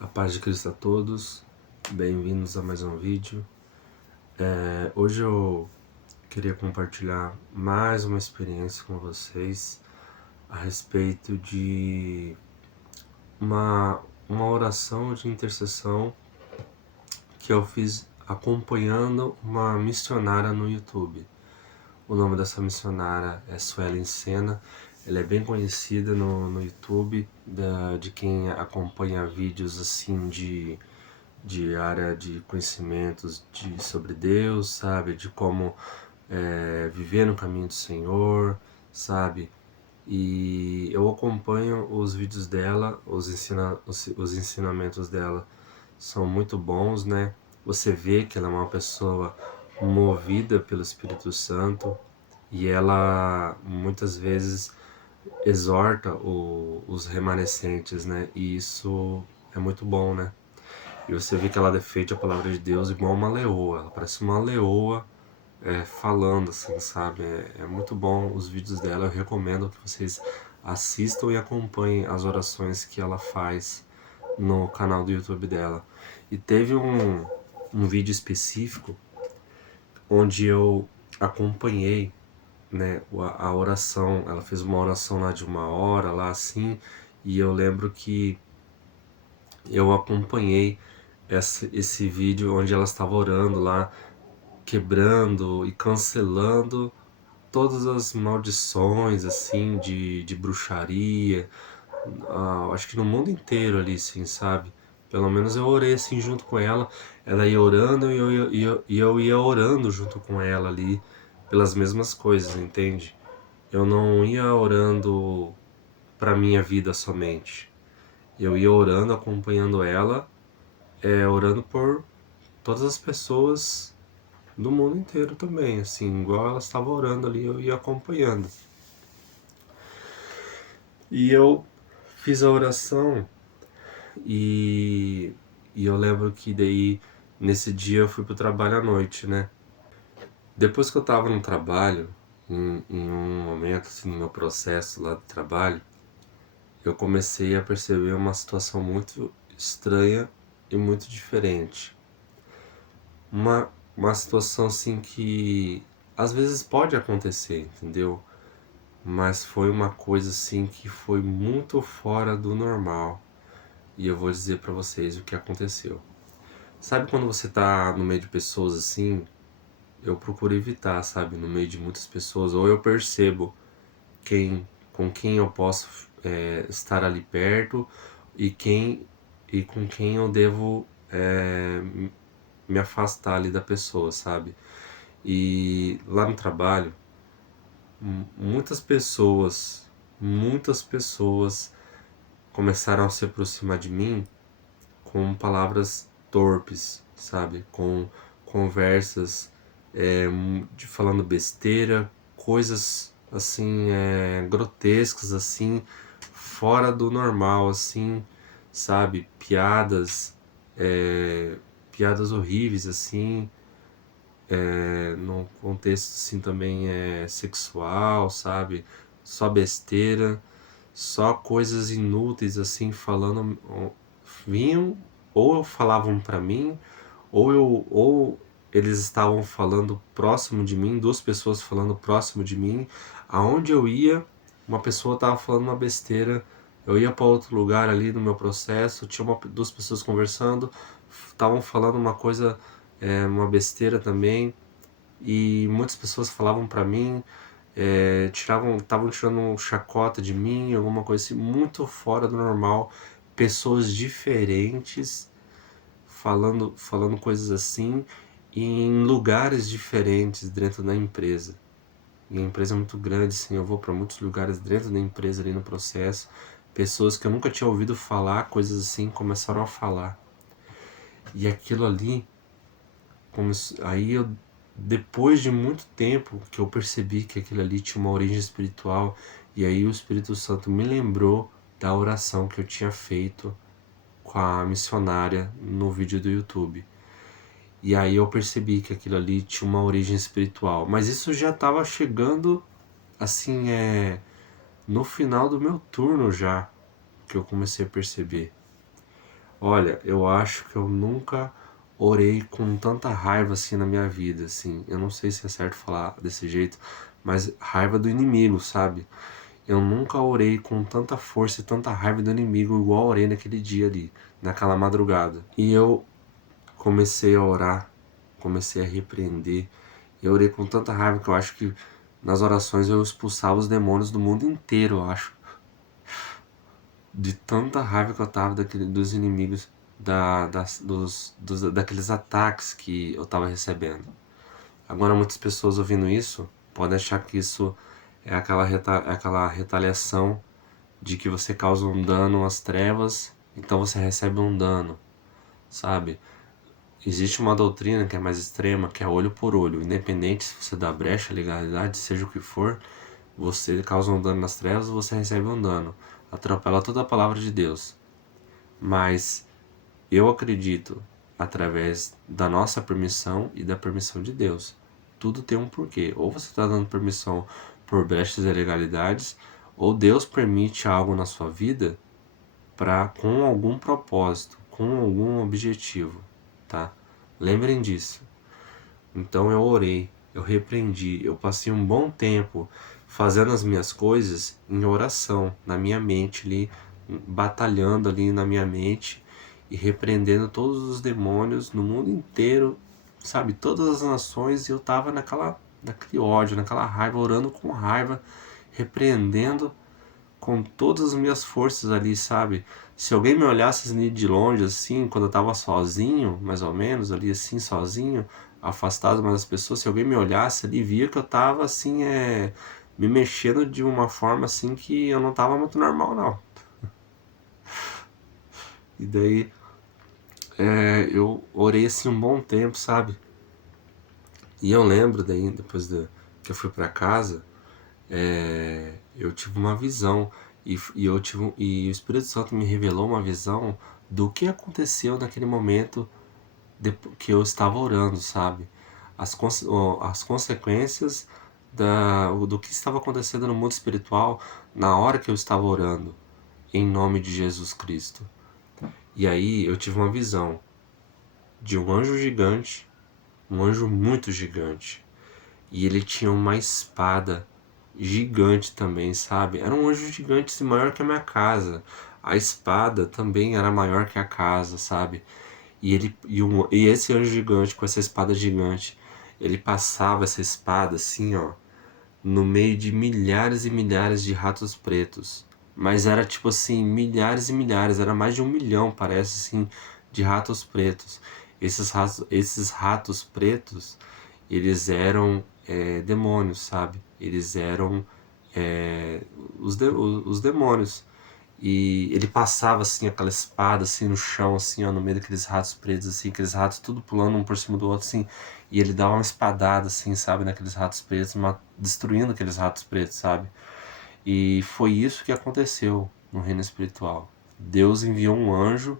A paz de Cristo a todos, bem-vindos a mais um vídeo. Hoje eu queria compartilhar mais uma experiência com vocês a respeito de uma oração de intercessão que eu fiz acompanhando uma missionária no YouTube. O nome dessa missionária é Suelen Sena. Ela é bem conhecida no YouTube, de quem acompanha vídeos assim de área de conhecimentos sobre Deus, sabe? De como viver no caminho do Senhor, sabe? E eu acompanho os vídeos dela, os ensinamentos dela são muito bons, né? Você vê que ela é uma pessoa movida pelo Espírito Santo e ela muitas vezes exorta os remanescentes, né? E isso é muito bom, né? E você vê que ela defende a palavra de Deus igual uma leoa. Ela parece uma leoa falando, assim, sabe? É muito bom os vídeos dela. Eu recomendo que vocês assistam e acompanhem as orações que ela faz no canal do YouTube dela. E teve um vídeo específico onde eu acompanhei, né, a oração. Ela fez uma oração lá de 1 hora, lá assim, e eu lembro que eu acompanhei esse vídeo onde ela estava orando lá, quebrando e cancelando todas as maldições assim de bruxaria, acho que no mundo inteiro ali, assim, sabe? Pelo menos eu orei assim junto com ela, ela ia orando e eu ia orando junto com ela ali pelas mesmas coisas, entende? Eu não ia orando para minha vida somente, eu ia orando, acompanhando ela, orando por todas as pessoas do mundo inteiro também, assim, igual ela estava orando ali, eu ia acompanhando. E eu fiz a oração e, e eu lembro que daí, nesse dia eu fui pro trabalho à noite, né? Depois que eu tava no trabalho, em um momento, assim, no meu processo lá do trabalho, eu comecei a perceber uma situação muito estranha e muito diferente. Uma situação assim que às vezes pode acontecer, entendeu? Mas foi uma coisa assim que foi muito fora do normal. E eu vou dizer pra vocês o que aconteceu. Sabe quando você tá no meio de pessoas assim? Eu procuro evitar, sabe? No meio de muitas pessoas. Ou eu percebo com quem eu posso estar ali perto e com quem eu devo me afastar ali da pessoa, sabe? E lá no trabalho, muitas pessoas começaram a se aproximar de mim com palavras torpes, sabe? Com conversas falando besteira, coisas assim grotescas, assim, fora do normal, assim, sabe? Piadas horríveis, assim, num contexto assim também sexual, sabe? Só besteira, só coisas inúteis assim falando, vinham ou falavam pra mim, ou eles estavam falando próximo de mim, duas pessoas falando próximo de mim, aonde eu ia, uma pessoa estava falando uma besteira, eu ia para outro lugar ali no meu processo, tinha duas pessoas conversando, estavam falando uma coisa, uma besteira também, e muitas pessoas falavam pra mim, estavam tirando um chacota de mim, alguma coisa assim, muito fora do normal, pessoas diferentes falando coisas assim em lugares diferentes dentro da empresa. E a empresa é muito grande, assim, eu vou para muitos lugares dentro da empresa ali no processo, pessoas que eu nunca tinha ouvido falar, coisas assim, começaram a falar. E aquilo ali, aí eu, depois de muito tempo que eu percebi que aquilo ali tinha uma origem espiritual, e aí o Espírito Santo me lembrou da oração que eu tinha feito com a missionária no vídeo do YouTube. E aí eu percebi que aquilo ali tinha uma origem espiritual. Mas isso já estava chegando, assim, no final do meu turno já, que eu comecei a perceber. Olha, eu acho que eu nunca orei com tanta raiva assim na minha vida, assim. Eu não sei se é certo falar desse jeito, mas raiva do inimigo, sabe? Eu nunca orei com tanta força e tanta raiva do inimigo igual orei naquele dia ali, naquela madrugada. E eu comecei a orar, comecei a repreender. Eu orei com tanta raiva que eu acho que nas orações eu expulsava os demônios do mundo inteiro, eu acho. De tanta raiva que eu tava dos inimigos, daqueles ataques que eu tava recebendo. Agora, muitas pessoas ouvindo isso podem achar que isso é aquela retaliação de que você causa um dano às trevas, então você recebe um dano, sabe? Existe uma doutrina que é mais extrema, que é olho por olho. Independente se você dá brecha, legalidade, seja o que for, você causa um dano nas trevas, você recebe um dano. Atropela toda a palavra de Deus. Mas eu acredito através da nossa permissão e da permissão de Deus. Tudo tem um porquê. Ou você está dando permissão por brechas e ilegalidades, ou Deus permite algo na sua vida com algum propósito, com algum objetivo, tá? Lembrem disso. Então eu orei, eu repreendi, eu passei um bom tempo fazendo as minhas coisas em oração, na minha mente ali, batalhando ali na minha mente e repreendendo todos os demônios no mundo inteiro, sabe? Todas as nações, e eu tava naquele ódio, naquela raiva, orando com raiva, repreendendo com todas as minhas forças ali, sabe? Se alguém me olhasse ali de longe, assim, quando eu tava sozinho, mais ou menos, ali assim, sozinho, afastado mais das pessoas, se alguém me olhasse ali, via que eu tava, assim, me mexendo de uma forma, assim, que eu não tava muito normal, não. E daí, eu orei, assim, um bom tempo, sabe? E eu lembro daí, que eu fui pra casa, eu tive uma visão e o Espírito Santo me revelou uma visão do que aconteceu naquele momento que eu estava orando, sabe? As consequências do que estava acontecendo no mundo espiritual na hora que eu estava orando, em nome de Jesus Cristo. E aí eu tive uma visão de um anjo gigante, um anjo muito gigante, e ele tinha uma espada gigante também, sabe? Era um anjo gigante, assim, maior que a minha casa. A espada também era maior que a casa, sabe? E esse anjo gigante com essa espada gigante, ele passava essa espada assim, ó, no meio de milhares e milhares de ratos pretos. Mas era tipo assim, milhares e milhares, era mais de 1 milhão, parece assim, de ratos pretos. Esses ratos pretos, eles eram demônios, sabe? Eles eram é, os demônios. E ele passava assim, aquela espada assim no chão, assim, ó, no meio daqueles ratos pretos, assim, aqueles ratos tudo pulando um por cima do outro, assim, e ele dava uma espadada, assim, sabe, naqueles ratos pretos, destruindo aqueles ratos pretos, sabe? E foi isso que aconteceu no reino espiritual. Deus enviou um anjo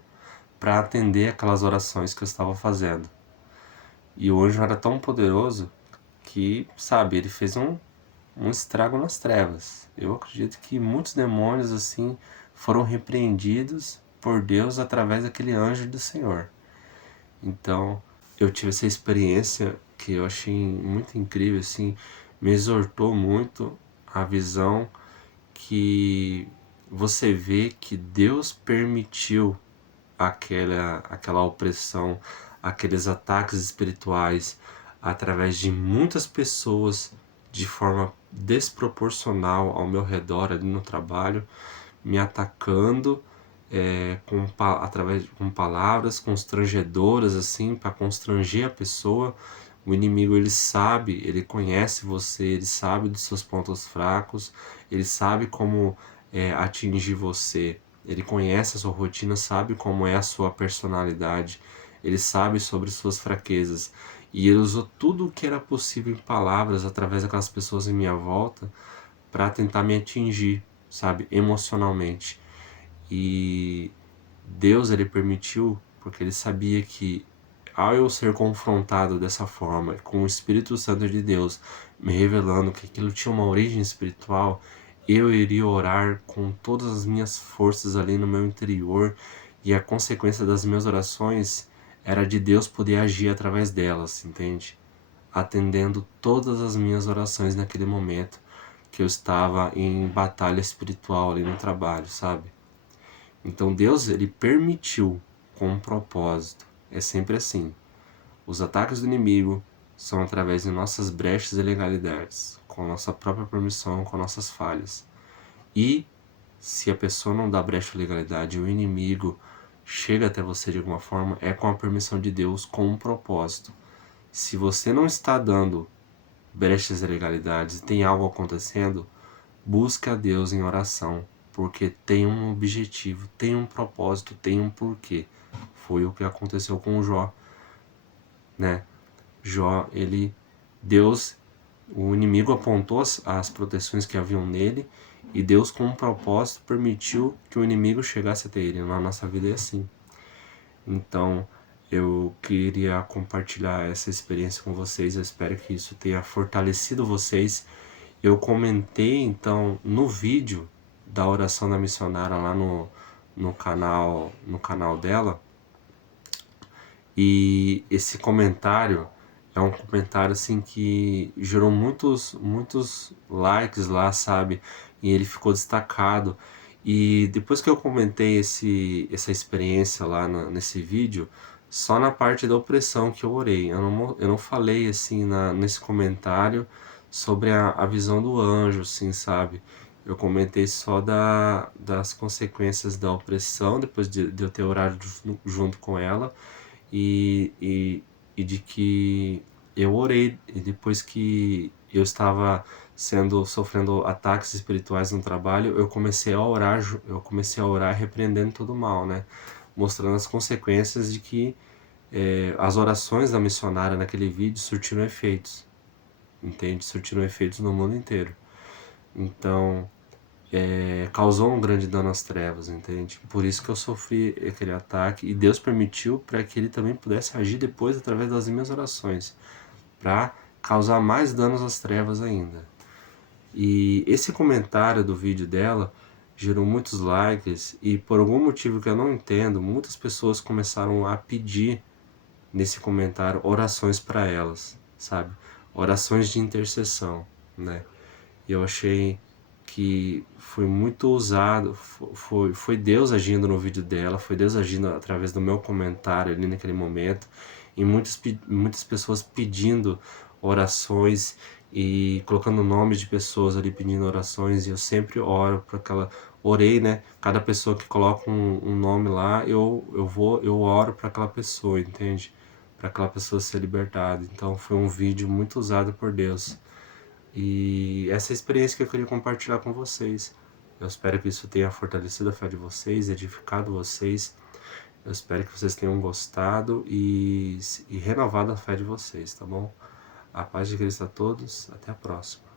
para atender aquelas orações que eu estava fazendo. E o anjo era tão poderoso que, sabe, ele fez um estrago nas trevas. Eu acredito que muitos demônios assim foram repreendidos por Deus através daquele anjo do Senhor. Então, eu tive essa experiência que eu achei muito incrível, assim, me exortou muito a visão que você vê que Deus permitiu aquela opressão, aqueles ataques espirituais através de muitas pessoas de forma desproporcional ao meu redor ali no trabalho, me atacando com palavras constrangedoras assim para constranger a pessoa. O inimigo, ele sabe, ele conhece você, ele sabe dos seus pontos fracos, ele sabe como atingir você, ele conhece a sua rotina, sabe como é a sua personalidade, ele sabe sobre suas fraquezas. E ele usou tudo o que era possível em palavras através daquelas pessoas em minha volta para tentar me atingir, sabe, emocionalmente. E Deus, ele permitiu porque ele sabia que ao eu ser confrontado dessa forma, com o Espírito Santo de Deus me revelando que aquilo tinha uma origem espiritual, eu iria orar com todas as minhas forças ali no meu interior e a consequência das minhas orações era de Deus poder agir através delas, entende? Atendendo todas as minhas orações naquele momento que eu estava em batalha espiritual ali no trabalho, sabe? Então Deus, ele permitiu com um propósito. É sempre assim. Os ataques do inimigo são através de nossas brechas e ilegalidades, com nossa própria permissão, com nossas falhas. E se a pessoa não dá brecha ou legalidade, o inimigo chega até você de alguma forma, é com a permissão de Deus, com um propósito. Se você não está dando brechas e ilegalidades e tem algo acontecendo, busque a Deus em oração, porque tem um objetivo, tem um propósito, tem um porquê. Foi o que aconteceu com o Jó, né? Jó, Deus, o inimigo apontou as proteções que haviam nele, e Deus, com um propósito, permitiu que o inimigo chegasse até ele. Na nossa vida é assim. Então, eu queria compartilhar essa experiência com vocês. Eu espero que isso tenha fortalecido vocês. Eu comentei, então, no vídeo da oração da missionária lá no canal dela, e esse comentário é um comentário assim que gerou muitos likes lá, sabe? E ele ficou destacado. E depois que eu comentei essa experiência lá nesse vídeo, só na parte da opressão que eu orei. Eu não falei assim nesse comentário sobre a visão do anjo, assim, sabe? Eu comentei só das consequências da opressão, depois de eu ter orado junto com ela, e, e, e de que eu orei, e depois que eu estava sofrendo ataques espirituais no trabalho, eu comecei a orar repreendendo todo o mal, né? Mostrando as consequências de que as orações da missionária naquele vídeo surtiram efeitos, entende? Surtiram efeitos no mundo inteiro. Então, causou um grande dano às trevas, entende? Por isso que eu sofri aquele ataque, e Deus permitiu para que ele também pudesse agir depois através das minhas orações, para causar mais danos às trevas ainda. E esse comentário do vídeo dela gerou muitos likes, e por algum motivo que eu não entendo, muitas pessoas começaram a pedir nesse comentário orações para elas, sabe? Orações de intercessão, né? E eu achei que foi muito usado, foi Deus agindo no vídeo dela, foi Deus agindo através do meu comentário ali naquele momento, e muitas pessoas pedindo orações e colocando nomes de pessoas ali pedindo orações, e eu sempre oro para orei, né? Cada pessoa que coloca um nome lá, eu oro para aquela pessoa, entende? Para aquela pessoa ser libertada. Então foi um vídeo muito usado por Deus. E essa é a experiência que eu queria compartilhar com vocês. Eu espero que isso tenha fortalecido a fé de vocês, edificado vocês. Eu espero que vocês tenham gostado e renovado a fé de vocês, tá bom? A paz de Cristo a todos. Até a próxima.